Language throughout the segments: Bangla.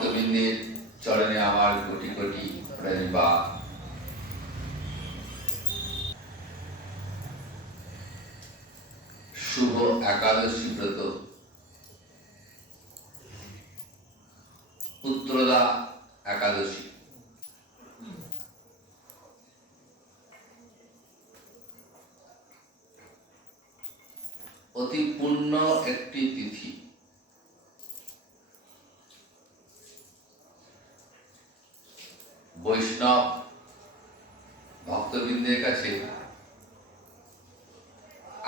ভক্তবৃন্দের চরণে আমার কোটি কোটি প্রণিপাত। শুভ একাদশী ব্রত, পুত্রদা একাদশী। অতি পূর্ণ একটি তিথি। বৈষ্ণব ভক্তবৃন্দের কাছে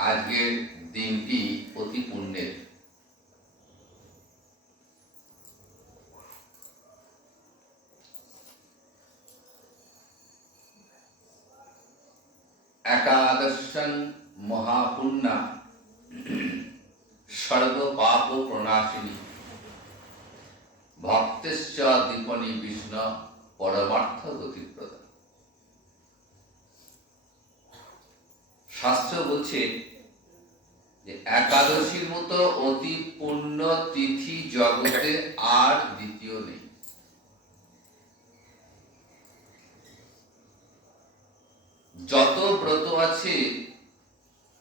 আজকের দিনটি অতি পুণ্যের। একাদশং মহাপুণ্যা সর্ব পাপ প্রণাশিনী ভক্তেশ্চ দীপনি বিষ্ণু পরমার্থ গতিপ্রদ। শাস্ত্র বলছে যে একাদশীর মতো অতি পুণ্য তিথি জগতে আর দ্বিতীয় নেই। যত ব্রত আছে,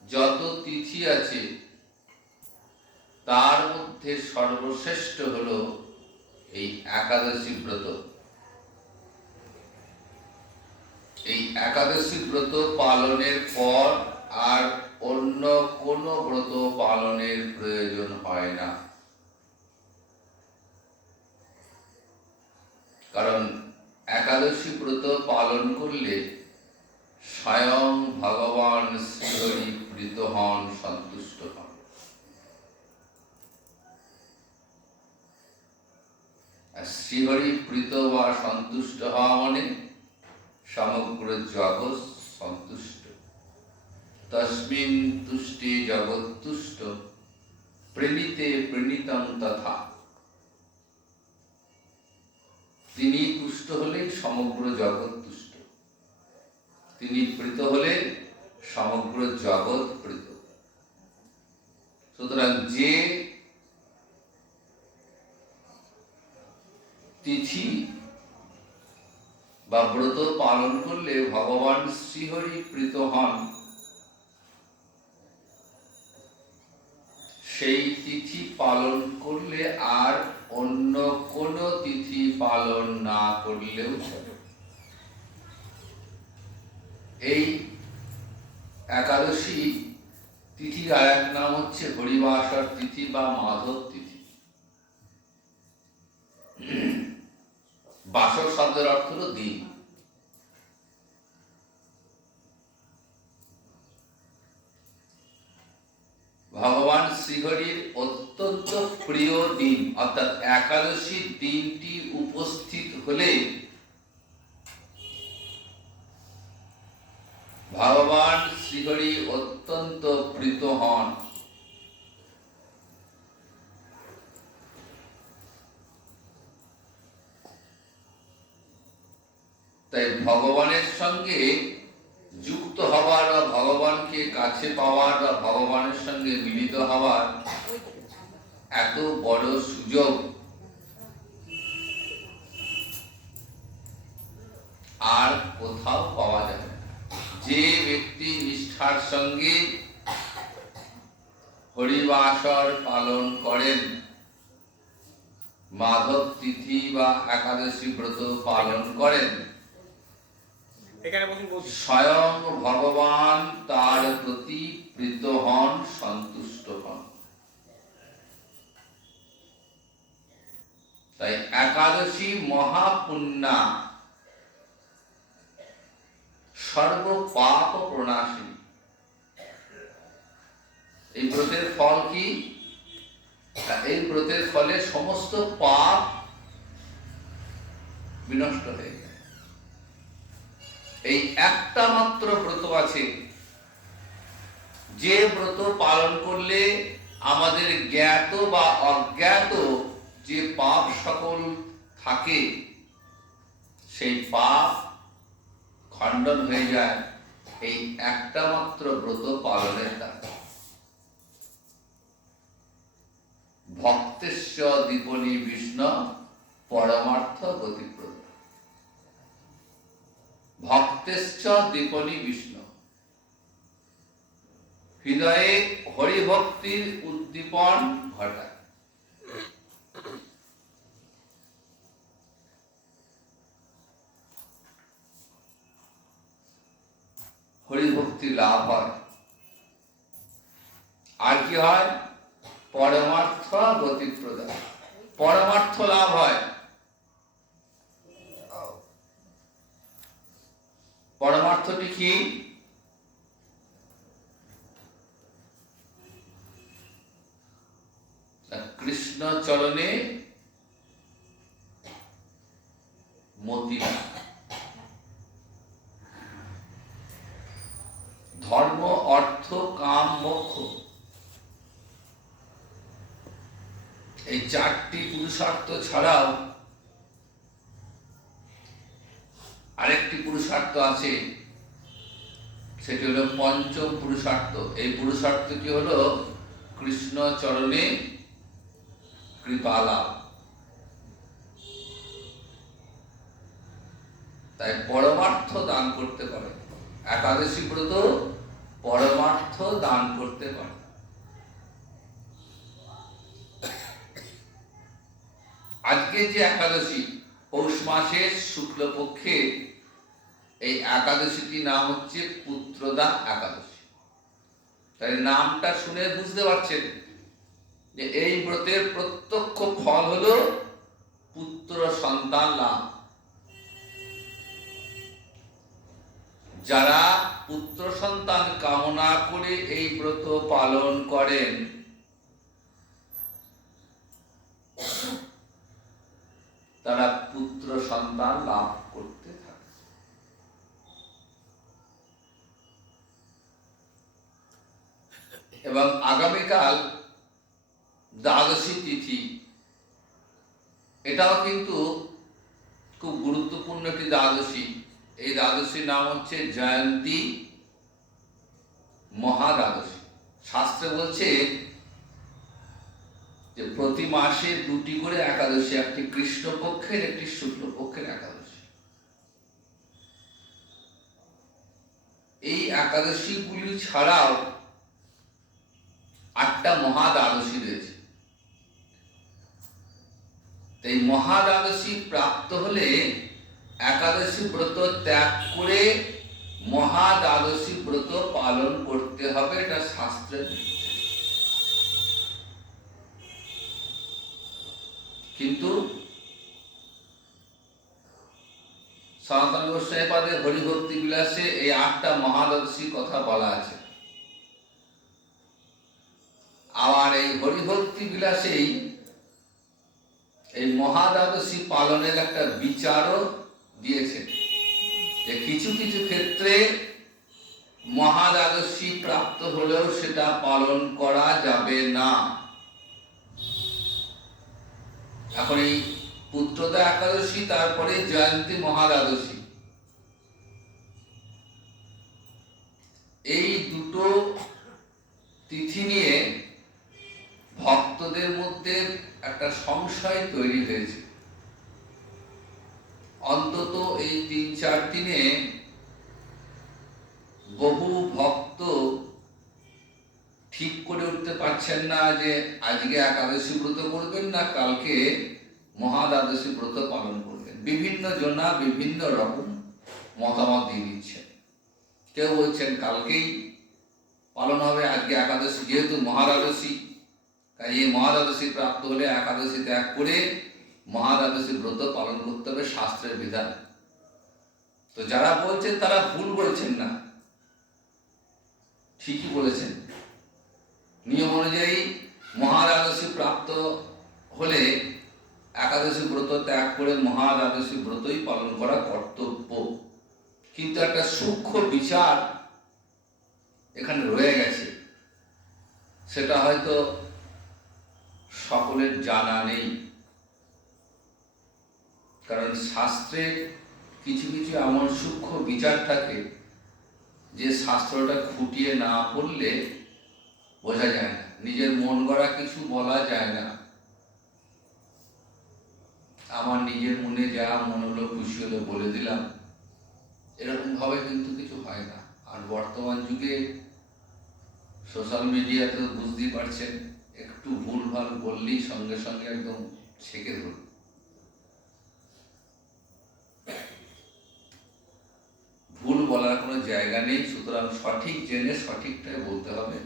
যত তিথি আছে, তার মধ্যে সর্বশ্রেষ্ঠ হলো এই একাদশী ব্রত। এই একাদশী ব্রত পালনের পর আর অন্য কোন ব্রত পালনের প্রয়োজন হয় না। কারণ একাদশী ব্রত পালন করলে স্বয়ং ভগবান শ্রীহরি প্রীত হন, সন্তুষ্ট হন। আর শ্রীহরি প্রীত বা সন্তুষ্ট হওয়া মানে সমগ্র জগৎ সন্তুষ্ট। তস্মিন তুষ্টে জগৎ তুষ্ট, প্রণীতে প্রণীতং তথা। তিনি তুষ্ট হলেই সমগ্র জগৎ তুষ্ট, তিনি প্রীত হলে সমগ্র জগৎ প্রীত। সুতরাং যে তিথি বা ব্রত পালন করলে ভগবান শ্রীহরি প্রীত হন, সেই তিথি পালন করলে আর অন্য কোন তিথি পালন না করলেও চলে। এই একাদশী তিথির আর এক নাম হচ্ছে হরিবাসর তিথি বা মাধব তিথি। বাসর শব্দের অর্থ হল দিন। ভগবান শ্রীহরির অত্যন্ত প্রিয় দিন, অর্থাৎ একাদশী দিনটি উপস্থিত হলে ভগবান শ্রীহরি অত্যন্ত প্রীত হন। তাই ভগবানের সঙ্গে যুক্ত হওয়ার বা ভগবানকে কাছে পাওয়ার বা ভগবানের সঙ্গে মিলিত হওয়ার এত বড় সুযোগ আর কোথাও পাওয়া যাবে না। যে ব্যক্তি নিষ্ঠার সঙ্গে হরিবাসর পালন করেন, মাধব তিথি বা একাদশী ব্রত পালন করেন, স্বয়ং ভগবান তার প্রতি প্রীত হন, সন্তুষ্ট হন। তাই একাদশী মহাপুণ্যা সর্ব পাপ প্রণাশিনী। এই ব্রতের ফল কি? এই ব্রতের ফলে সমস্ত পাপ বিনষ্ট হয়ে যায়। এই একটা মাত্র ব্রত আছে, যে ব্রত পালন করলে আমাদের জ্ঞাত বা অজ্ঞাত যে পাপ সকল থাকে, সেই পাপ খণ্ডন হয়ে যায় এই একটা মাত্র ব্রত পালনের দ্বারা। ভক্তেশ্ব দীপনি বিষ্ণু পরমার্থ গতিপ্রদ। ভক্তেশ্চ দীপনি বিষ্ণু, হৃদয়ে হরিভক্তির উদ্দীপন ঘটায়। হরিভক্তি লাভ হয়। আর কি হয়? পরমার্থ গতিপ্রদ, পরমার্থ লাভ হয়। পরমার্থটি কি? কৃষ্ণ চরণে মতি লাভ। ধর্ম, অর্থ, কাম, মোক্ষ, এই চারটি পুরুষার্থ ছাড়াও আরেকটি পুরুষার্থ আছে, সেটি হলো পঞ্চম পুরুষার্থ। এই পুরুষার্থটি হলো কৃষ্ণ চরণে কৃপা লাভ। তাই পরমার্থ দান করতে পারে, একাদশী ব্রত পরমার্থ দান করতে পারে। আজকে যে একাদশী, পৌষ মাসের শুক্লপক্ষে, এই একাদশীটি নাম হচ্ছে পুত্রদা একাদশী। তাই নামটা শুনে বুঝতে পারছেন যে এই ব্রতের প্রত্যক্ষ ফল হলো পুত্র সন্তান লাভ। যারা পুত্র সন্তান কামনা করে এই ব্রত পালন করেন, তারা পুত্র সন্তান লাভ করতে থাকে। এবং আগামীকাল দ্বাদশী তিথি, এটাও কিন্তু খুব গুরুত্বপূর্ণ একটি দ্বাদশী। এই দ্বাদশীর নাম হচ্ছে জয়ন্তী মহাদ্বাদশী। শাস্ত্রে বলছে যে প্রতি মাসে দুটি করে একাদশী, একটি কৃষ্ণপক্ষের, একটি শুক্লপক্ষের একাদশী। এই একাদশী গুলি ছাড়াও 8টা মহাদ্বাদশী রয়েছে। এই মহাদ্বাদশী প্রাপ্ত হলে একাদশী ব্রত ত্যাগ করে মহাদ্বাদশী ব্রত পালন করতে হবে, এটা শাস্ত্রের নির্দেশ। কিন্তু সনাতন গোস্বামীপাদের হরিভক্তি বিলাসে এই 8টা মহাদ্বাদশী কথা বলা আছে। আবার এই হরিভক্তি বিলাসেই এই মহাদ্বাদশী পালনের একটা বিচারও দিয়েছেন, যে কিছু কিছু ক্ষেত্রে মহাদ্বাদশী প্রাপ্ত হলেও সেটা পালন করা যাবে না। এখন এই পুত্রদা একাদশী, তারপরে জয়ন্তী মহাদ্বাদশী, এই দুটো তিথি নিয়ে ভক্তদের মধ্যে একটা সংশয় তৈরি হয়েছে। অন্তত এই 3-4 দিনে বহু ভক্ত ঠিক করে উঠতে পারছেন না যে আজকে একাদশী ব্রত করবেন না কালকে মহাদ্বাদশী ব্রত পালন করবেন। বিভিন্ন জনা বিভিন্ন রকম মতামত দিয়ে দিচ্ছেন। কেউ বলছেন কালকেই পালন হবে, আজকে একাদশী যেহেতু মহাদ্বাদশী, তাই এই মহাদ্বাদশী প্রাপ্ত হলে একাদশী ত্যাগ করে মহাদ্বাদশী ব্রত পালন করতে হবে, শাস্ত্রের বিধান। তো যারা বলছেন তারা ভুল বলছেন না, ঠিকই বলেছেন। নিয়ম অনুযায়ী মহাদ্বাদশী প্রাপ্ত হলে একাদশী ব্রত ত্যাগ করে মহাদ্বাদশী ব্রতই পালন করা কর্তব্য। কিন্তু একটা সূক্ষ্ম বিচার এখানে রয়ে গেছে, সেটা হয়তো সকলের জানা নেই। কারণ শাস্ত্রে কিছু কিছু এমন সূক্ষ্ম বিচার থাকে যে শাস্ত্রটা খুঁটিয়ে না পড়লে বোঝা যায় না, নিজের মন গড়া কিছু বলা যায় না। আমার নিজের মনে যা মনে হলো, খুশি হলে বলে দিলাম, এরকম ভাবে কিন্তু কিছু হয় না। আর বর্তমান যুগে সোশ্যাল মিডিয়াতে বুঝতেই পারছেন, একটু ভুলভাল বললেই সঙ্গে সঙ্গে একদম ছেঁকে ধরুন। ভুল বলার কোনো জায়গা নেই। সুতরাং সঠিক জেনে সঠিকটাই বলতে হবে।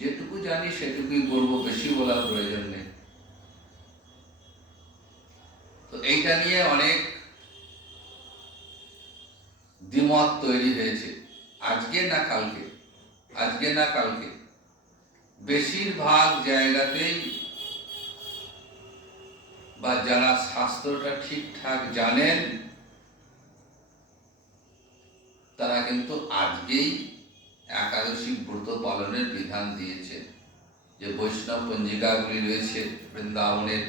যেটুকু জানি সেটুকুই বলবো, বেশি বলার প্রয়োজন নেই। তো এইটা নিয়ে অনেক দ্বিমত তৈরি হয়েছে, আজকে না কালকে বেশিরভাগ জায়গাতেই, বা যারা শাস্ত্রটা ঠিকঠাক জানেন তারা কিন্তু আজকেই একাদশী ব্রত পালনের বিধান দিয়েছে। যে বৈষ্ণব পঞ্জিকাগুলি রয়েছে, বৃন্দাবনের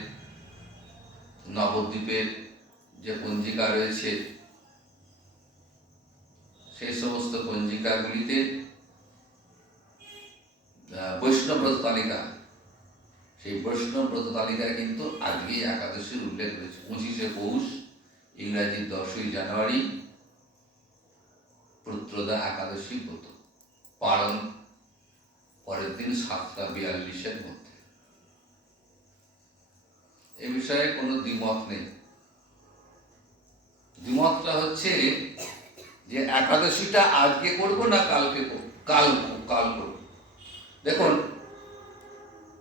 নবদ্বীপের যে পঞ্জিকা রয়েছে, সেই সমস্ত পঞ্জিকাগুলিতে বৈষ্ণব ব্রত তালিকা, সেই বৈষ্ণব ব্রত তালিকায় কিন্তু আজকেই একাদশীর উল্লেখ রয়েছে। 25শে পৌষ, ইংরাজি 10ই জানুয়ারি পুত্রদা একাদশী ব্রত পালন পরের দিন 7:42-এর মধ্যে। এ বিষয়ে কোনো দ্বিমত নেই। দ্বিমতটা হচ্ছে যে একাদশীটা আজকে করব না কালকে করব, কাল করব। দেখুন,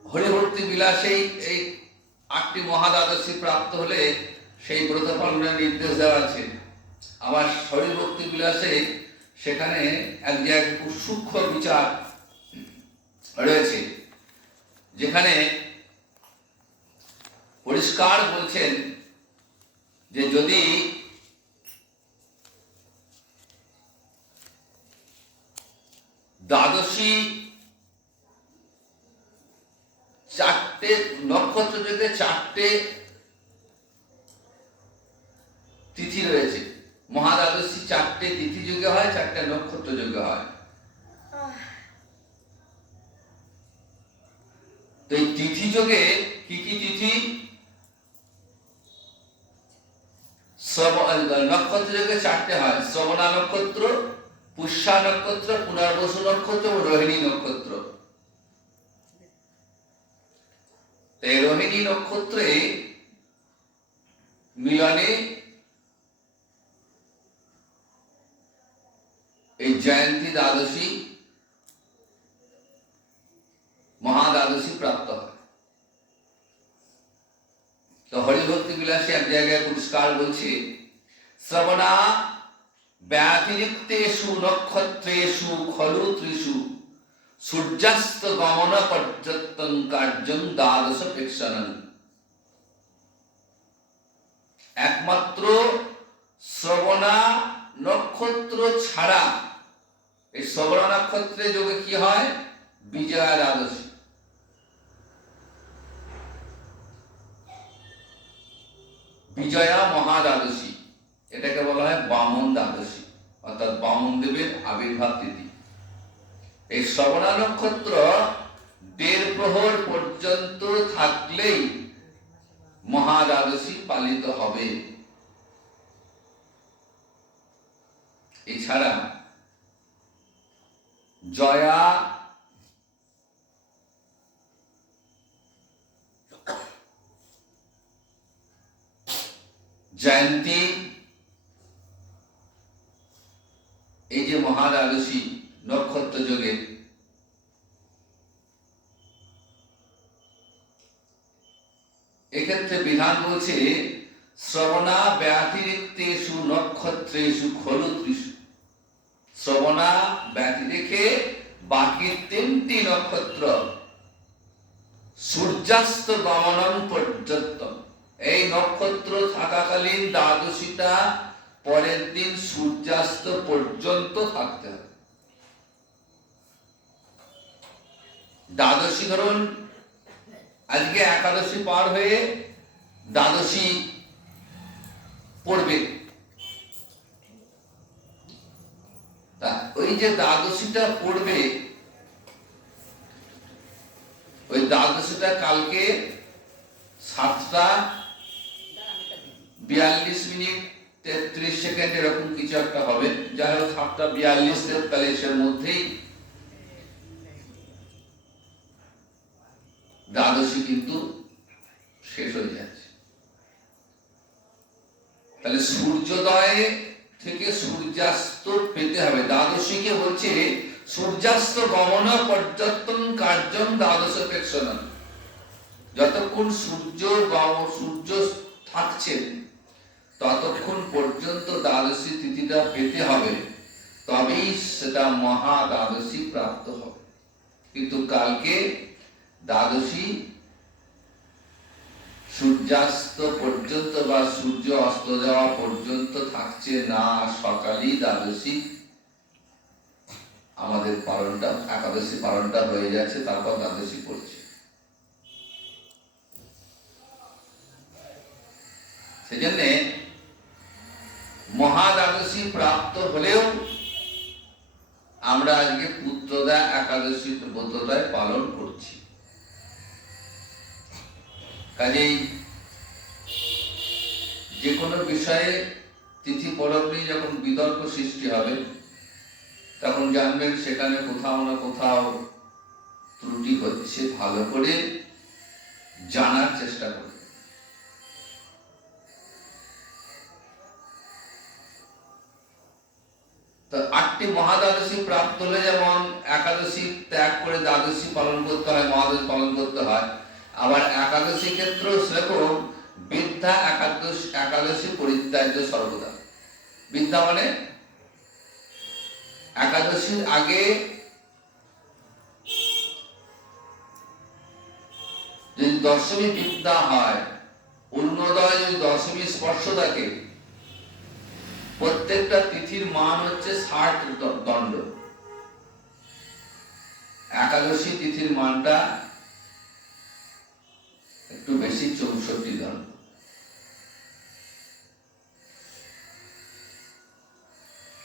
হরিভক্তি বিলাসেই এই 8টি মহাদ্বাদশী প্রাপ্ত হলে সেই ব্রত পালনের নির্দেশ দেওয়া আছে। আবার হরিভক্তি বিলাসে সেখানে এক জায়গায় খুব সূক্ষ্ম বিচার রয়েছে, যেখানে পরিষ্কার বলছেন যে যদি দ্বাদশী 4টে নক্ষত্র যোগে 4টে তিথি রয়েছে, মহাদ্বাদশী 4টে তিথি যোগে হয়, 4টে নক্ষত্র যোগে হয়। তো এই তিথি যোগে কি কি তিথি? নক্ষত্র যোগে 4টে হয়, শ্রবণা নক্ষত্র, পুষ্যা নক্ষত্র, পুনর্বসু নক্ষত্র ও রোহিণী নক্ষত্র। এই রোহিণী নক্ষত্রে মিলনে এই জয়ন্তী দ্বাদশী মহাদ্বাদশী প্রাপ্ত হয়। তো হরিভক্তি বিলাসে এক জায়গায় পুরস্কার বলছে, শ্রবণা ব্যতিরিক্তেষু নক্ষত্রেষু খলু ত্রিষু সূর্যাস্ত গমন পর্যন্তং কার্যং দ্বাদশ প্রেক্ষণং। একমাত্র শ্রবণা নক্ষত্র ছাড়া, এই শ্রবণা নক্ষত্রে যোগে কি হয়? বিজয়া দ্বাদশী। বিজয়া মহাদ্বাদশী, এটাকে বলা হয় বামন দ্বাদশী, অর্থাৎ বামন দেবের আবির্ভাব তিথি। এই শ্রবণা নক্ষত্র 1.5 প্রহর পর্যন্ত থাকলেই মহাদ্বাদশী পালিত হবে। এছাড়া জয়া, জয়ন্তী, এই যে মহাদ্বাদশী নক্ষত্র যোগে, এক্ষেত্রে বিধান বলছে শ্রবণা ব্যতিরিক্তেষু নক্ষত্রেষু খলু ত্রিষু। শ্রবণা ব্যতি রেখে বাকি 3টি নক্ষত্র সূর্যাস্ত গমনম পর্যন্ত, এই নক্ষত্র থাকাকালীন দ্বাদশীটা পরের দিন সূর্যাস্ত পর্যন্ত থাকতে হবে। দ্বাদশী ধরুন আজকে একাদশী পার হয়ে দ্বাদশী পড়বে, তা ওই যে দ্বাদশীটা পড়বে, ওই দ্বাদশীটা কালকে 7টা 42 মিনিট 33 সেকেন্ড এরকম কিছু একটা হবে। যাই হোক 7:42-43 মধ্যেই দ্বাদশী কিন্তু শেষ হয়ে যাচ্ছে। তাহলে সূর্যোদয় থেকে সূর্যাস্ত পেতে হবে। দ্বাদশীকে বলছে সূর্যাস্ত গমন পর্যন্তন কার্যম দ্বাদশ প্রেক্ষণম। যতক্ষণ সূর্য থাকছেন ততক্ষণ পর্যন্ত দ্বাদশী তিথিটা পেতে হবে, তবেই সেটা মহা দ্বাদশী প্রাপ্ত হবে। কিন্তু কালকে দ্বাদশী সূর্যাস্ত পর্যন্ত বা সূর্য অস্ত যাওয়া পর্যন্ত থাকছে না, সকালেই দ্বাদশী আমাদের পালনটা, একাদশী পালনটা হয়ে যাচ্ছে, তারপর দ্বাদশী পড়ছে। সেজন্য মহাদ্বাদশী প্রাপ্ত হলেও আমরা আজকে পুত্রদা একাদশী ব্রতটায় পালন করছি। কাজেই যে কোনো বিষয়ে তিথি পরব নিয়ে যখন বিতর্ক সৃষ্টি হবে তখন জানবেন সেখানে কোথাও না কোথাও ত্রুটি হচ্ছে, ভালো করে জানার চেষ্টা করবেন। তো 8টি মহাদ্বাদশী প্রাপ্ত হলে যেমন একাদশী ত্যাগ করে দ্বাদশী পালন করতে হয়, মহাদশী পালন করতে হয়, আবার একাদশী ক্ষেত্র সেরকম বিদ্যা একাদশী পরিত্যাজ্য সর্বদা। বিদ্যা মানে একাদশীর আগে যদি দশমী বিদ্যা হয়, অরুণোদয় যদি দশমী স্পর্শ থাকে, প্রত্যেকটা তিথির মান হচ্ছে 60 দণ্ড। একাদশী তিথির মানটা একটু বেশি, 64 দণ্ড।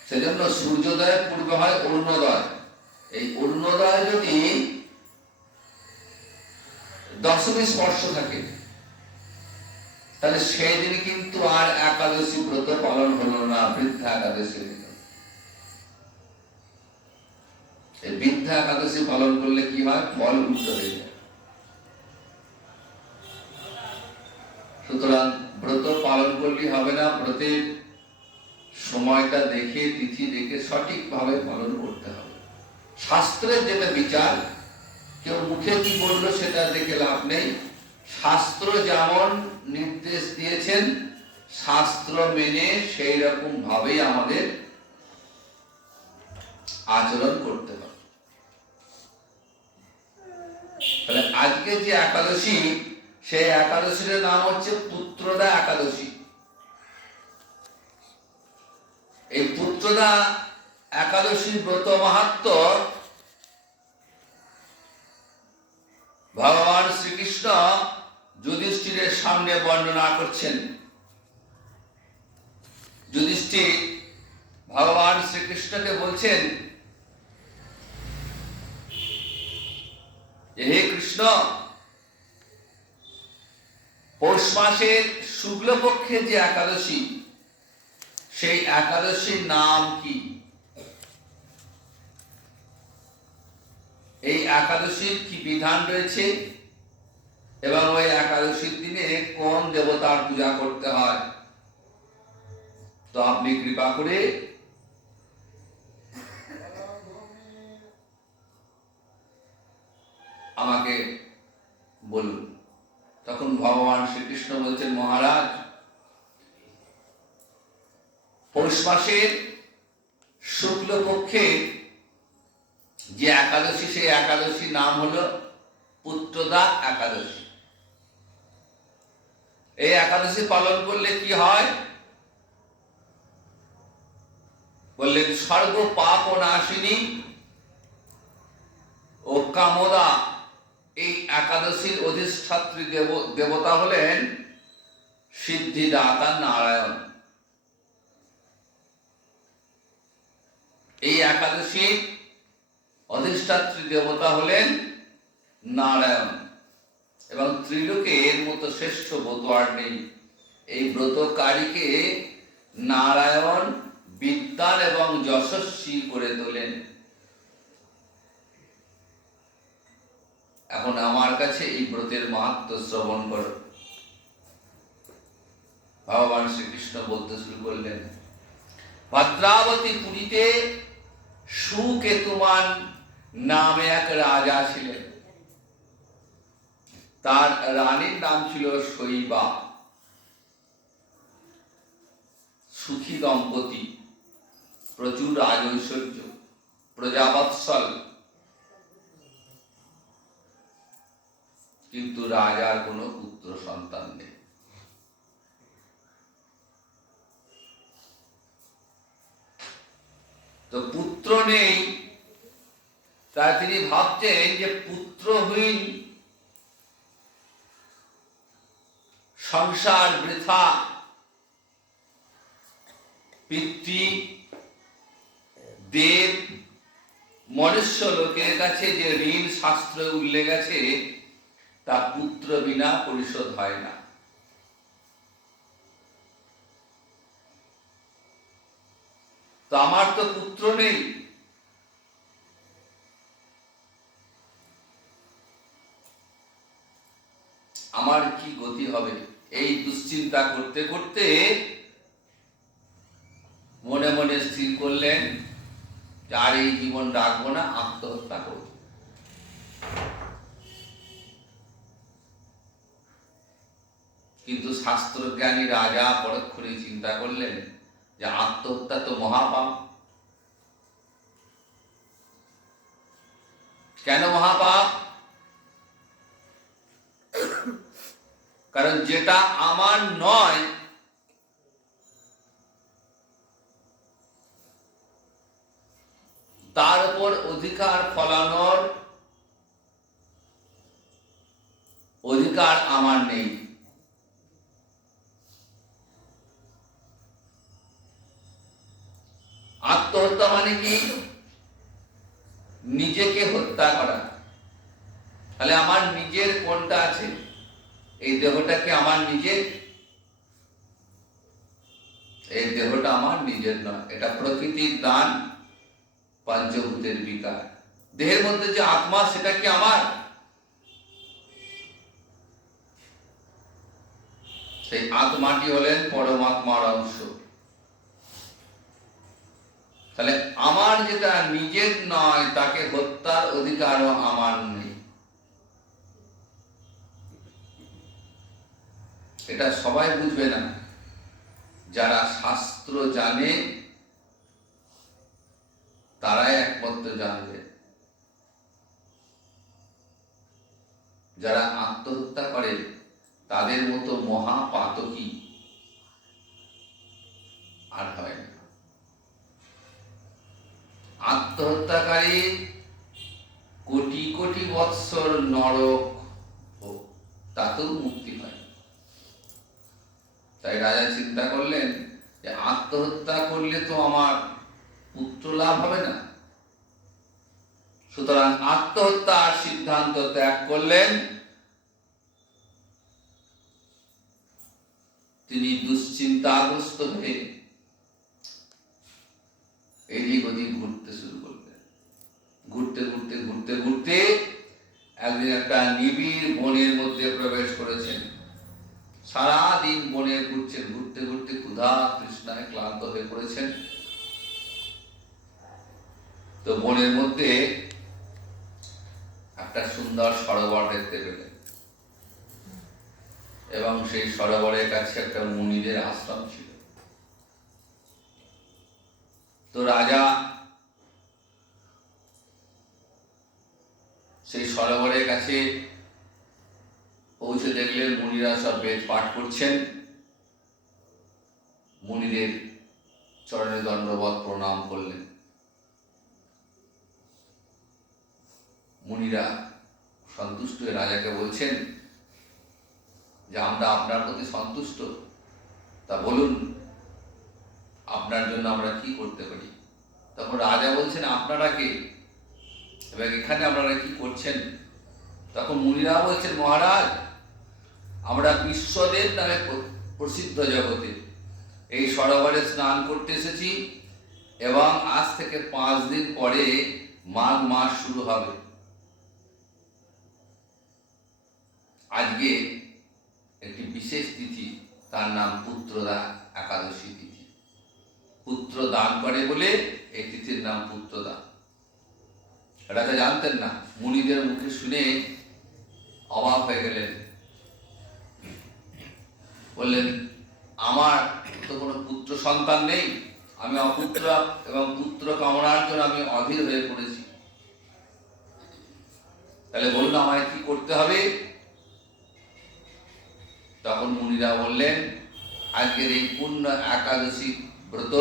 সেজন্য সূর্যোদয়ের পূর্বে হয় অরুণোদয়। এই অরুণোদয় যদি দশমী স্পর্শ থাকে তাহলে সেই দিন কিন্তু আর একাদশী ব্রত পালন হলো না, বৃদ্ধা একাদশী। এই বৃদ্ধা একাদশী পালন করলে কি হয়, ফল উল্টো হয়ে যায়। সুতরাং ব্রত পালন করলে হবে না, ব্রতের সময়টা দেখে, তিথি দেখে সঠিকভাবে পালন করতে হবে। শাস্ত্রের যেটা বিচার, কেউ মুখে কি বললো সেটা দেখে লাভ নেই। শাস্ত্র যেমন নির্দেশ দিয়েছেন, শাস্ত্র মেনে সেই রকম ভাবেই আমাদের আচরণ করতে হবে। তাহলে আজকে যে একাদশী, সেই একাদশীর নাম হচ্ছে পুত্রদা একাদশী। এই পুত্রদা একাদশীর ব্রত মাহাত্ম্য ভগবান শ্রীকৃষ্ণ যুধিষ্ঠিরের সামনে বর্ণনা করছেন। যুধিষ্ঠির ভগবান শ্রীকৃষ্ণকে বলছেন, হে কৃষ্ণ, পৌষ মাসের শুক্লপক্ষের যে একাদশী, সেই একাদশীর নাম কি? এই একাদশীর কি বিধান রয়েছে এবং ওই একাদশীর দিনে কোন দেবতার পূজা করতে হয়? তো আপনি কৃপা করে আমাকে বলুন। তখন ভগবান শ্রীকৃষ্ণ বলছেন, মহারাজ, পৌষ মাসের শুক্লপক্ষে যে একাদশী, সেই একাদশীর নাম হলো পুত্রদা একাদশী। এই একাদশী পালন করলে কি হয়? বললেন, সর্ব পাপ নাশিনী ও কামদা। এই একাদশীর অধিষ্ঠাত্রী দেবতা হলেন সিদ্ধিদাতা নারায়ণ। এই একাদশীর অধিষ্ঠাত্রী দেবতা হলেন নারায়ণ, এবং ত্রিলোকে এর মতো শ্রেষ্ঠ ব্রত আর নেই। এই ব্রতকারীকে নারায়ণ বিদ্বান এবং যশস্বী করে তোলেন। এখন আমার কাছে এই ব্রতের মাহাত্ম্য শ্রবণ করো। ভগবান শ্রীকৃষ্ণ বলতে শুরু করলেন, ভদ্রাবতী পুরীতে সুকেতুমান নামে এক রাজা ছিলেন। তার রানীর নাম ছিল শৈবা। সুখী দম্পতি, প্রচুর রাজৈশ্বর্য, প্রজাবৎসল, কিন্তু রাজার কোনো পুত্র সন্তান নেই। তো পুত্র নেই, তাই তিনি ভাবছেন যে পুত্রহীন সংসার বৃথা। পিতৃ দেব মনুষ্য লোকের কাছে যে ঋণ শাস্ত্রে উল্লেখ আছে তা পুত্র বিনা পরিশোধ হয় না। তো আমার তো পুত্র নেই, আমার কি গতি হবে? এই দুশ্চিন্তা করতে করতে মনে মনে স্থির করলেন যে আর এই জীবন রাখবো না, আত্মহত্যা করব। কিন্তু শাস্ত্রজ্ঞানী রাজা পরক্ষণে চিন্তা করলেন যে আত্মহত্যা তো মহাপাপ। কেন মহাপাপ? কারণ যেটা আমার নয় তার উপর অধিকার ফলানোর অধিকার আমার নেই। আত্মহত্যা মানে কি? নিজেকে হত্যা করা। তাহলে আমার নিজের কোনটা আছে? এই দেহটা কি আমার নিজের? এই দেহটা আমার নিজের নয়, এটা প্রকৃতির দান, পঞ্চভূতের বিকার। দেহের মধ্যে যে আত্মা, সেটা কি আমার? সেই আত্মাটি হলেন পরমাত্মার অংশ। তাহলে আমার যেটা নিজের নয় তাকে হত্যার অধিকারও আমার নেই। এটা সবাই বুঝবে না। যারা শাস্ত্র জানে তারাই একমাত্র জানবে। যারা আত্মহত্যা করে তাদের মতো মহাপাতকী আর হয় না। আত্মহত্যাকারী কোটি কোটি বৎসর নরক হোক, তাতেও মুক্তি হয়। তাই রাজা চিন্তা করলেন যে আত্মহত্যা করলে তো আমার পুত্র লাভ হবে না, সুতরাং আত্মহত্যার সিদ্ধান্ত ত্যাগ করলেন। তিনি দুশ্চিন্তাগ্রস্ত হয়ে এদিক ওদিক ঘুরতে শুরু করলেন। ঘুরতে ঘুরতে ঘুরতে ঘুরতে একদিন একটা নিবিড় বনের মধ্যে প্রবেশ করেছেন। সারাদিন বনে ঘুরছেন, ঘুরতে ঘুরতে ক্ষুধা তৃষ্ণায় ক্লান্ত হয়ে পড়েছেন। তো বনের মধ্যে একটা সুন্দর সরোবর দেখতে পেলেন এবং সেই সরোবরের কাছে একটা মুনিদের আশ্রম ছিল। তো রাজা সেই সরোবরের কাছে পৌঁছে দেখলেন মুনিরা সব বেদ পাঠ করছেন। মুনিদের চরণে দণ্ডবত প্রণাম করলেন। মুনিরা সন্তুষ্ট হয়ে রাজাকে বলছেন যে আমরা আপনার প্রতি সন্তুষ্ট, তা বলুন আপনার জন্য আমরা কি করতে পারি। তখন রাজা বলছেন আপনারা কে এবং এখানে আপনারা কি করছেন? তখন মুনিরা বলছেন মহারাজ, আমরা বিশ্বদেব নামে প্রসিদ্ধ জগতে। এই সরোবরে স্নান করতে এসেছি এবং আজ থেকে 5 দিন পরে মাঘ মাস শুরু হবে। আজকে একটি বিশেষ তিথি, তার নাম পুত্রদা একাদশী তিথি। পুত্র দান করে বলে এই তিথির নাম পুত্রদা। রাজা জানতেন না, মুনিদের মুখে শুনে অবাক হয়ে গেলেন। বললেন, আমার তো কোনো পুত্র সন্তান নেই, আমি অপুত্র এবং পুত্র কামনার জন্য আমি অধীর হয়ে পড়েছি। তাহলে বলুন আমায় কি করতে হবে? তখন মুনিরা বললেন, আজকের এই পূর্ণ একাদশী ব্রত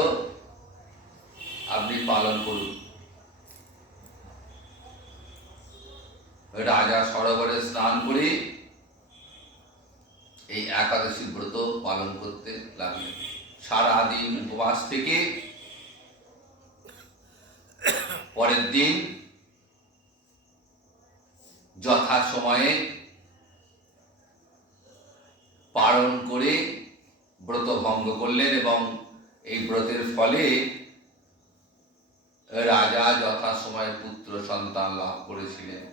আপনি পালন করুন। রাজা সরোবরে স্নান করে এই একাদশী ব্রত পালন করতে লাগলেন। সারাদিন উপবাস থেকে পরের দিন যথা সময়ে পালন করে ব্রত ভঙ্গ করলেন এবং এই ব্রতের ফলে রাজা যথা সময়ে পুত্র সন্তান লাভ করেছিলেন।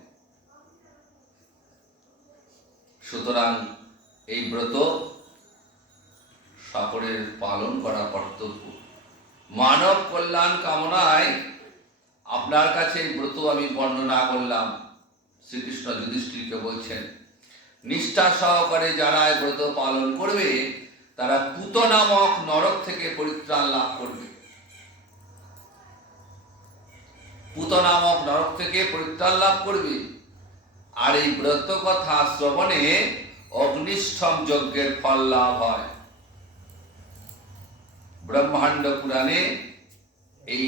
সুতরাং এই ব্রত সকলের পালন করা কর্তব্য। মানব কল্যাণ কামনায় আপনার কাছে এই ব্রত আমি বর্ণনা করলাম। শ্রীকৃষ্ণ যুধিষ্ঠিরকে বলছেন, নিষ্ঠা সহকারে যারা এই ব্রত পালন করবে তারা পুত নামক নরক থেকে পরিত্রাণ লাভ করবে। পুত নামক নরক থেকে পরিত্রাণ লাভ করবে। আর এই ব্রত কথা শ্রবণে অগ্নিষ্ঠম যজ্ঞের ফল লাভ হয়। ব্রহ্মাণ্ড পুরাণে এই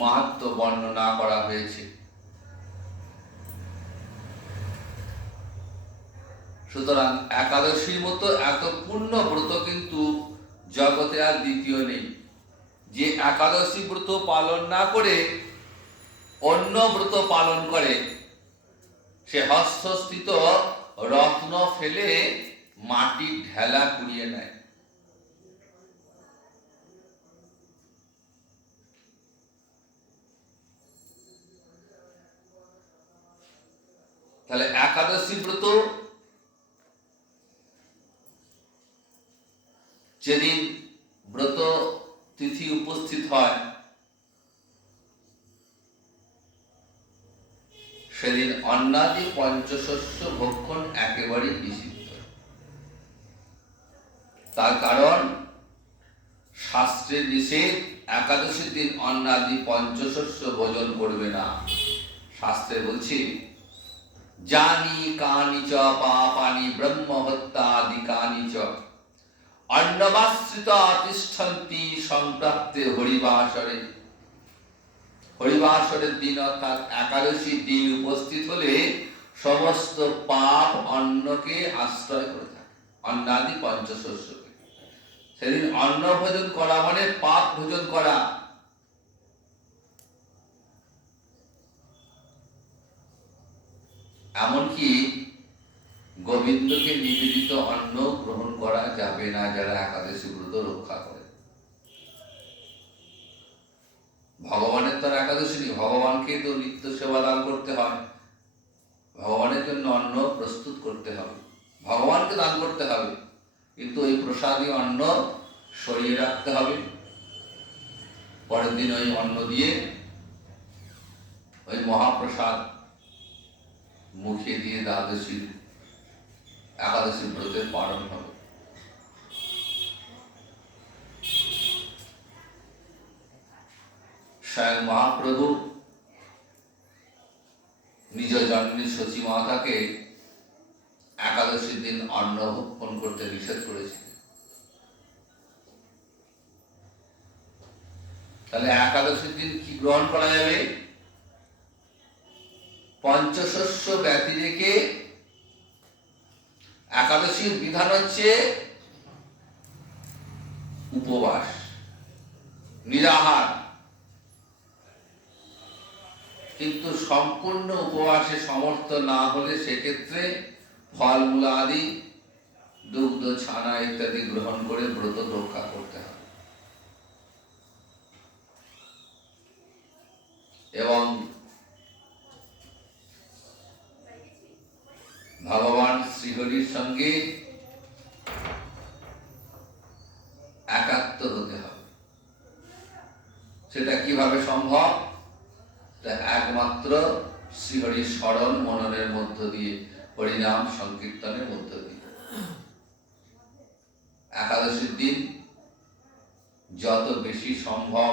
মাহাত্ম্য বর্ণনা করা হয়েছে। সুতরাং একাদশীর মতো এত পূর্ণ ব্রত কিন্তু জগতে আর দ্বিতীয় নেই। যে একাদশী ব্রত পালন না করে অন্য ব্রত পালন করে, সে হস্তস্থিত রত্ন ফেলে মাটির ঢেলা কুড়িয়ে নেয়। তাহলে একাদশী ব্রত যেদিন ব্রত তিথি উপস্থিত হয় সেদিন অন্নাদি পঞ্চশস্য ভক্ষণ একেবারে নিষিদ্ধ। তার কারণ শাস্ত্রের নিষেধ, একাদশীর দিন অন্নাদি পঞ্চশস্য ভোজন করবে না। শাস্ত্রে বলছে, জানি কানি চ পাপানি ব্রহ্ম হত্যাদি কানি চ অন্নবাশ্রিত তিষ্ঠন্তি সম্প্রাপ্তে হরিবাসরে। হরিবাসরের দিন অর্থাৎ একাদশী দিন উপস্থিত হলে সমস্ত পাপ অন্নকে আশ্রয় করে থাকে, অন্নাদি পঞ্চশস্যকে। সেদিন অন্ন ভোজন করা মানে পাপ ভোজন করা। এমনকি গোবিন্দকে নিবেদিত অন্ন গ্রহণ করা যাবে না যারা একাদশী ব্রত রক্ষা করে। ভগবানের তো একাদশী নেই, ভগবানকে তো নিত্য সেবা দান করতে হয়, ভগবানের জন্য অন্ন প্রস্তুত করতে হবে, ভগবানকে দান করতে হবে, কিন্তু ওই প্রসাদী অন্ন সরিয়ে রাখতে হবে। পরের দিন ওই অন্ন দিয়ে ওই মহাপ্রসাদ মুখে দিয়ে একাদশী ব্রতের পালন হবে। স্বয়ং মহাপ্রভু নিজ জননী শচী মাতাকে একাদশীর দিন অন্ন ভক্ষণ করতে নিষেধ করেছিলেন। তাহলে একাদশীর দিন কি গ্রহণ করা যাবে? পঞ্চশস্য ব্যতি রেখে একাদশীর বিধান হচ্ছে উপবাস, নিরাহার। কিন্তু সম্পূর্ণ উপবাসে সমর্থ না হলে সেক্ষেত্রে ফলমূল আদি দুগ্ধ, ছানা ইত্যাদি গ্রহণ করে ব্রত রক্ষা করতে হবে। এবং ভগবান শ্রীহরির সঙ্গে একাত্ম হতে হবে। সেটা কিভাবে সম্ভব? একমাত্র শ্রীহরির স্মরণ মননের মধ্য দিয়ে, হরিনাম সংকীর্তনের মধ্য দিয়ে। একাদশীর দিন যত বেশি সম্ভব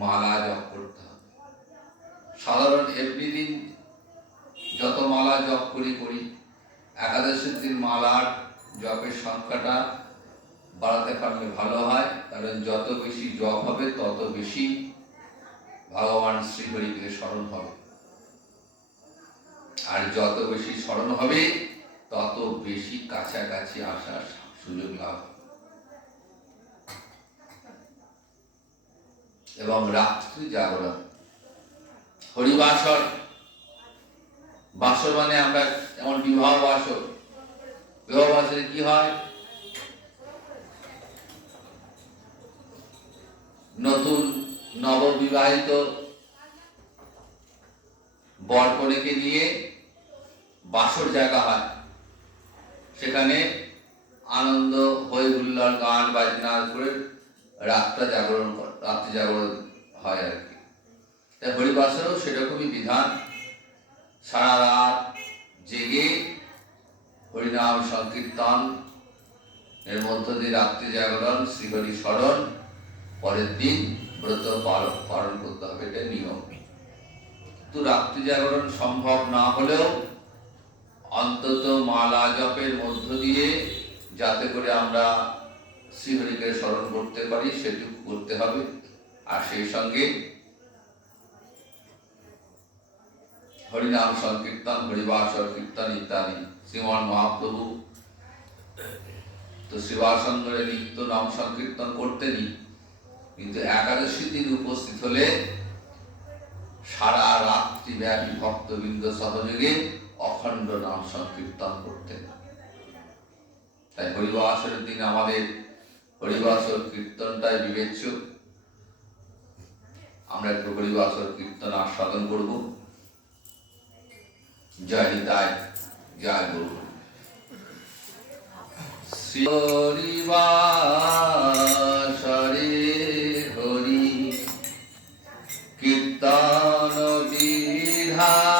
মালা জপ করতে হবে। সাধারণ এমনি দিন যত মালা জপ করি, একাদশীর দিন মালার জপের সংখ্যাটা বাড়াতে পারলে ভালো হয়। কারণ যত বেশি জপ হবে তত বেশি ভগবান শ্রীহরিকে স্মরণ হবে, আর যত বেশি স্মরণ হবে তত বেশি কাছাকাছি আসার সুযোগ লাভ হবে। এবং রাত্রি জাগরণ, হরিবাসর, বাসর মানে আমরা যেমন বিবাহ বাসর, বিবাহ বাসরে কি হয়? নতুন নববিবাহিত বর কনেকে নিয়ে বাসর জায়গা হয়। সেখানে আনন্দ, হই হুল্লোড়, গান বাজনা করে রাত্রি জাগরণ হয় আর কি। তাই হরিবাসরেও সেরকমই বিধান। সারা রাত জেগে হরিনাম সংকীর্তন এর মধ্য দিয়ে রাত্রি জাগরণ, শ্রীহরি স্মরণ, পরের দিন ব্রত পালন করতে হবে, এটা নিয়ম। কিন্তু রাত্রি জাগরণ সম্ভব না হলেও অন্তত মালা জপের মধ্য দিয়ে যাতে করে আমরা শ্রীহরিকে স্মরণ করতে পারি সেটুকু করতে হবে। আর সেই সঙ্গে হরিনাম সংকীর্তন, হরিবাসর কীর্তন ইত্যাদি। শ্রীমান মহাপ্রভু তো শ্রীবাসঙ্গরে নিত্য নাম সংকীর্তন করতেনই, কিন্তু একাদশী দিন উপস্থিত হলে সারা রাত্রি ব্যাপী ভক্তবৃন্দ সহযোগে অখণ্ড নাম সংকীর্তন করতেন। তাই হরিবাসরের দিন আমাদের হরিবাসর কীর্তনটাই বিবেচ্য। আমরা একটু হরিবাসর কীর্তন আস্বাদন করব। জয় নিতাই, জয় গুরু। শ্রী হরিবাসরে হরি কীর্তন বিধান,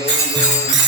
Hallelujah.